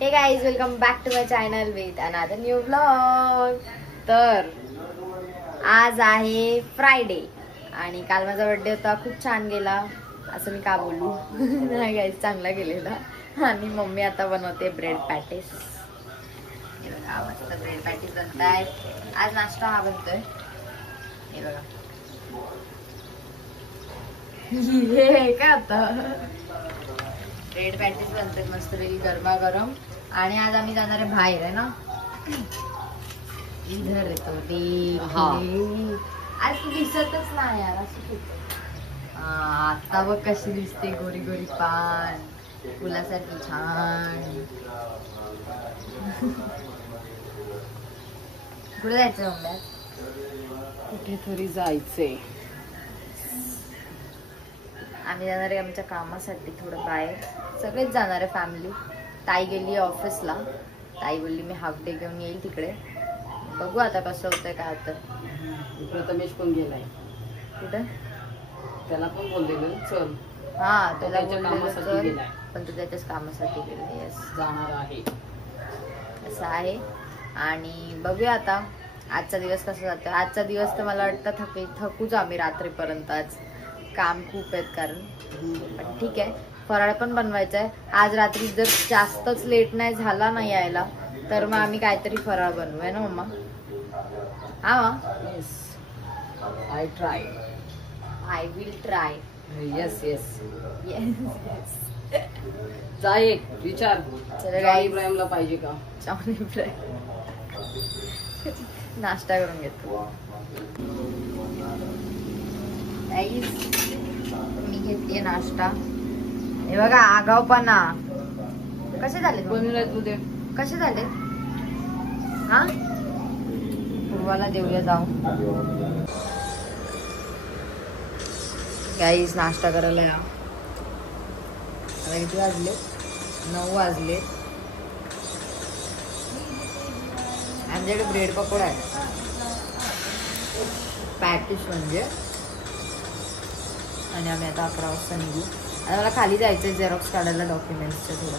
हे guys, welcome back to my channel with another new vlog. तर आज आहे फ्रायडे आणि काल माझा बर्थडे होता. खूप छान गेला असं मी का बोलू. नाही गाईज, चांगला गेलेला. आणि मम्मी आता बनवते ब्रेड पॅटीस. मस्त ब्रेड पॅटीस बनताय. आज नाश्ता हा बनतोय. हे बघा, हे काय आता ब्रेड पॅटीस बनते मस्त पैकी गरमागरम. आणि आज आम्ही जाणार आहे बाहेर, आहे ना. इधर येतो आज तू दिसतच नाही यार. असं आता बघ कशी दिसते, गोरी गोरी पान, फुलासारखी छान. कुठे जायचं मम्मी? कुठेतरी जायचंय. आम्ही जाणार आहे आमच्या कामासाठी थोडं बाहेर. सगळेच जाणार आहे फॅमिली. ताई गेली ऑफिसला. ताई बोलली मी हाफ डे घेऊन येईल तिकडे. बघू आता कसं होतंय काय होतं. प्रथमेश पण गेलाय कुठे? त्याला पण बोललेलं चल. हा, त्याला कामासाठी गेलाय, पण तो त्याच्याच कामासाठी गेला. येस, जाणार आहे असं आहे. आणि बघूया आता आजचा दिवस कसा जातो. आजचा दिवस तर मला वाटतं थकूच आम्ही रात्रीपर्यंत. आज काम खूप आहेत कारण. पण ठीक आहे, फराळ पण बनवायचा आहे. आज रात्री जर जास्तच लेट नाही झाला ना यायला तर मग आम्ही काहीतरी फराळ बनवूया ना मम्मा. हा मा, I try. I will try. Yes yes yes. जाय विचार. इब्राहिमला पाहिजे का? जाऊन इब्राहिम नाश्ता करून घेतो. मी घेतलीये नाश्ता. हे बघा आगावपणा कसे झाले बनवले तुझे. कसे झाले? हा, पूर्वाला देऊया जाऊन. गाईज नाश्ता करायला या. आता किती वाजले? 9 वाजले. आमच्याकडे ब्रेड पकोडा आहे, पॅटीस म्हणजे. आणि आम्ही आता 11 वाजता निघू. आता मला खाली जायचंय झेरॉक्स काढायला डॉक्युमेंट्सचं थोडं.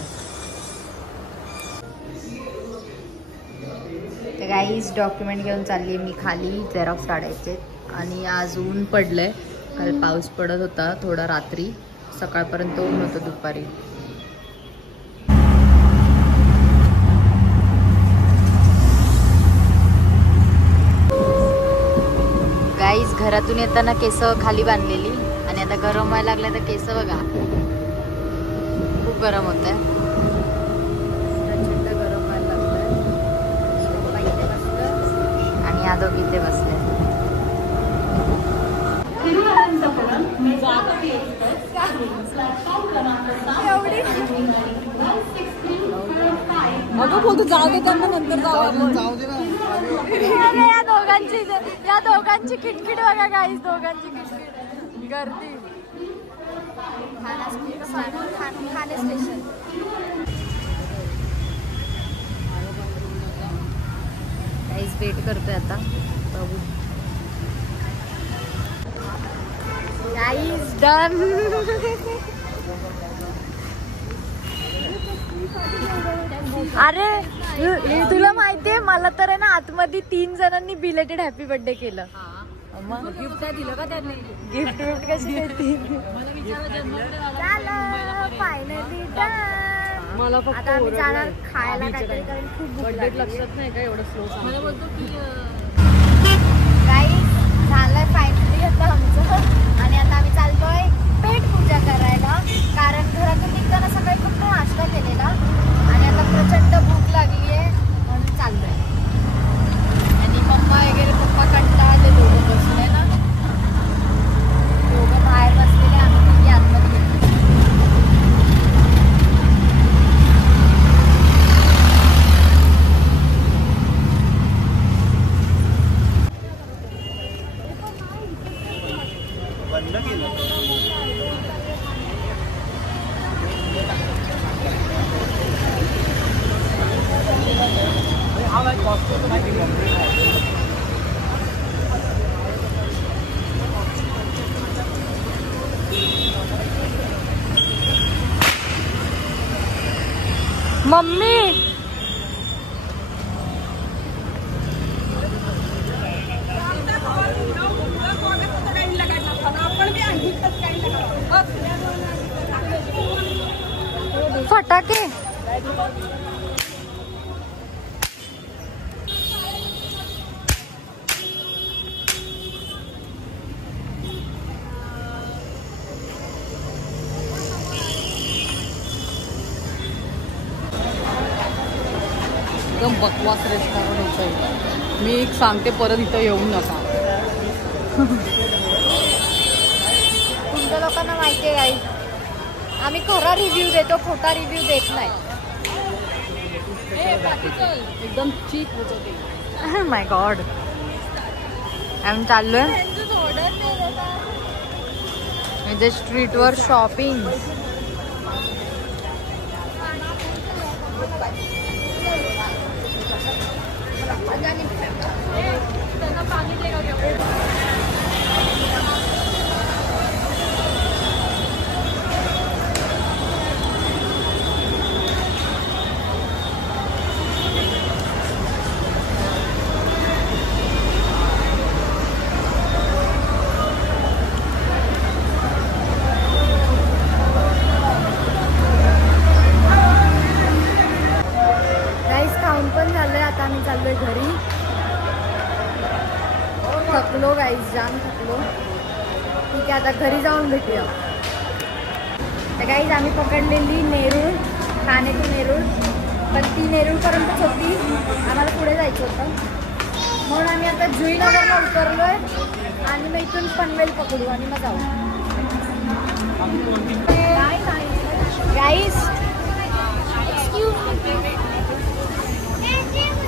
तर गाईज डॉक्युमेंट घेऊन चालली मी खाली झेरॉक्स काढायचे. आणि आज ऊन पडलंय. काल पाऊस पडत होता थोडा रात्री. सकाळपर्यंत ऊन होतं दुपारी. गाईज घरातून येताना केस खाली बांधलेली आणि आता गरम व्हायला लागलं तर केस बघा खूप गरम होत आहे. प्रचंड गरम व्हायला लागलंय. इथे बसलं आणि या दोघी इथे बसले. बोलतो जाऊ दे त्यांना, नंतर जाऊ दे ना. या दोघांची किटकिट बघा गाईस. दोघांची किटकिट. गर्दी ठाणे स्टेशन. गाईस वेट करतोय आता. बघू गाईस. डन. अरे तुला माहितीये मला तर आहे ना आतमध्ये 3 जणांनी बिलेटेड हॅपी बर्थडे केलं. गिफ्ट दिलं का त्यांनी? गिफ्ट कशी देतील. Finally done. मला फक्त आता आम्ही जाणार खायला काहीतरी कारण खूप भूक लागली. लक्षात नाही का एवढं स्लो. मला बोलतो की गाईस झालंय फायनली आता आमचं. आणि आता आम्ही चाललोय पेट पूजा करायला. कारण घरातून निघताना सकाळी फक्त नाश्ता केलेला आणि आता प्रचंड भूक लागली आहे म्हणून चाललोय. आणि मम्मा वगैरे पप्पा कंटाळले. दोघं बसले ना, दोघं बाहेर बसलेले. आम्ही तिघी आतमध्ये गेलो. बंद केलं. मम्मी फटाके एकदम बकवास रेस्टॉरंट होतं. मी एक सांगते, परत इथं येऊ नका. तुमच्या लोकांना माहिती आहे गाईज, आम्ही खरा रिव्ह्यू देतो, खोटा रिव्ह्यू देत नाही. एकदम चीप होतं ते. माय गॉड. आम्ही चाललोय इथे स्ट्रीटवर शॉपिंग. पण झालंय, आता आम्ही चाललोय घरी. थकलो गाईज, जाम थकलो. ठीक आहे, आता घरी जाऊन भेटूया. तर गाईज आम्ही पकडलेली नेरूळ, ठाणे टू नेरूळ, पण ती नेरूळपर्यंतच होती. आम्हाला पुढे जायचं होतं, म्हणून आम्ही आता जुईनगरला उतरलोय आणि मग इथून पनवेल पकडू आणि मग जाऊ. गाईज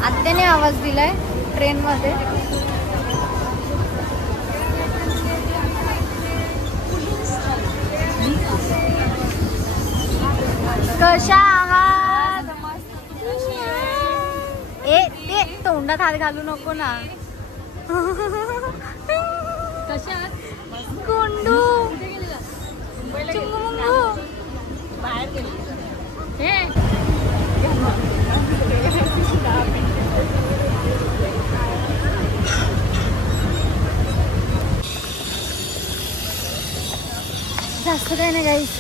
आत्याने आवाज दिलाय ट्रेनमध्ये. कशा आहात? ए ते तोंडात हात घालू नको ना. कशा कोंडू बाहेर गेली. जास्त काय नाही गाईस,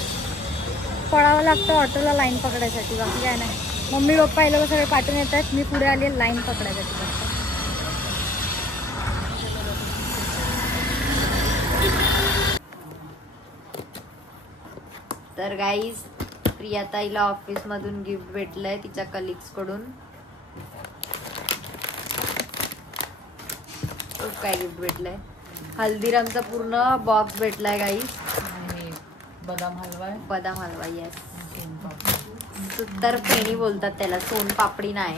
पळावं लागतं ऑटोला लाईन पकडायसाठी, बाकी काय नाही. मम्मी पप्पा हे लोक सगळे पाठवून येतात, मी पुढे आली लाईन पकडायसाठी फक्त. तर गाईज प्रियाताईला ऑफिसमधून गिफ्ट भेटलंय तिच्या कलिग्स कडून. खूप काय गिफ्ट भेटलंय. हल्दीरामचा पूर्ण बॉक्स भेटलाय गाईज. बदाम हलवा आहे. बदाम हलवा, येस. सुतर फेणी बोलतात त्याला, सोनपापडी नाही.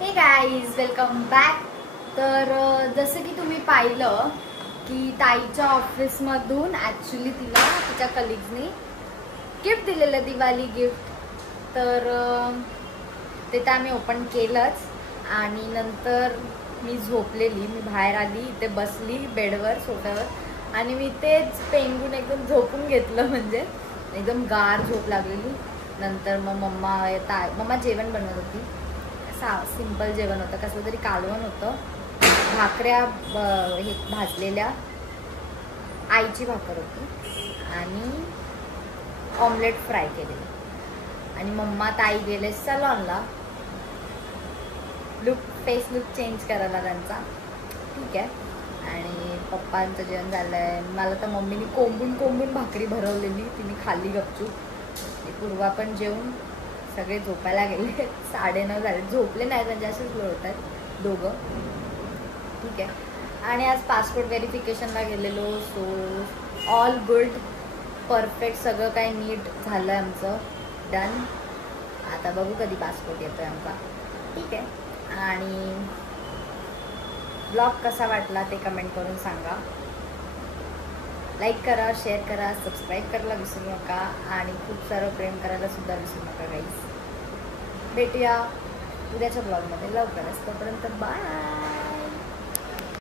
हे गाईज, वेलकम बॅक. तर जसं की तुम्ही पाहिलं की ताईच्या ऑफिसमधून ॲक्च्युली तिला तिच्या कलिग्सनी गिफ्ट दिलेलं, दिवाळी गिफ्ट. तर ते तर आम्ही ओपन केलंच. आणि नंतर मी झोपलेली, मी बाहेर आली, इथे बसली बेडवर सोफ्यावर आणि मी तेच पेंगून एकदम झोपून घेतलं, म्हणजे एकदम गार झोप लागलेली. नंतर मग मम्मा जेवण बनवत होती. सिंपल जेवण होतं, कसं तरी कालवण होतं, भाकऱ्या हे भाजलेल्या, आईची भाकर होती आणि ऑमलेट फ्राय केलेलं. आणि मम्मा ताई गेले सलॉनला, फेस लुक चेंज करायला त्यांचा. ठीक आहे. आणि पप्पांचं जेवण झालंय. मला तर मम्मीने कोंबून भाकरी भरवलेली, तिने खाल्ली गपचूप. पूर्वा पण जेवून सगळे झोपायला गेले. 9:30 झाले, झोपले नाही, म्हणजे असेच लोळत आहेत दोघं. ठीक आहे. आणि आज पासपोर्ट व्हेरिफिकेशनला गेलेलो. सो ऑल गुड, परफेक्ट, सगळं काही नीट झालं आहे आमचं, डन. आता बघू कधी पासपोर्ट येतोय आमचा. ठीक आहे. आणि ब्लॉग कसा वाटला ते कमेंट करून सांगा. लाईक करा, शेअर करा, सबस्क्राईब करायला विसरू नका आणि खूप सारं प्रेम करायला सुद्धा विसरू नका गाईस. भेटूया उद्याच्या ब्लॉगमध्ये लवकरच. तोपर्यंत बाय.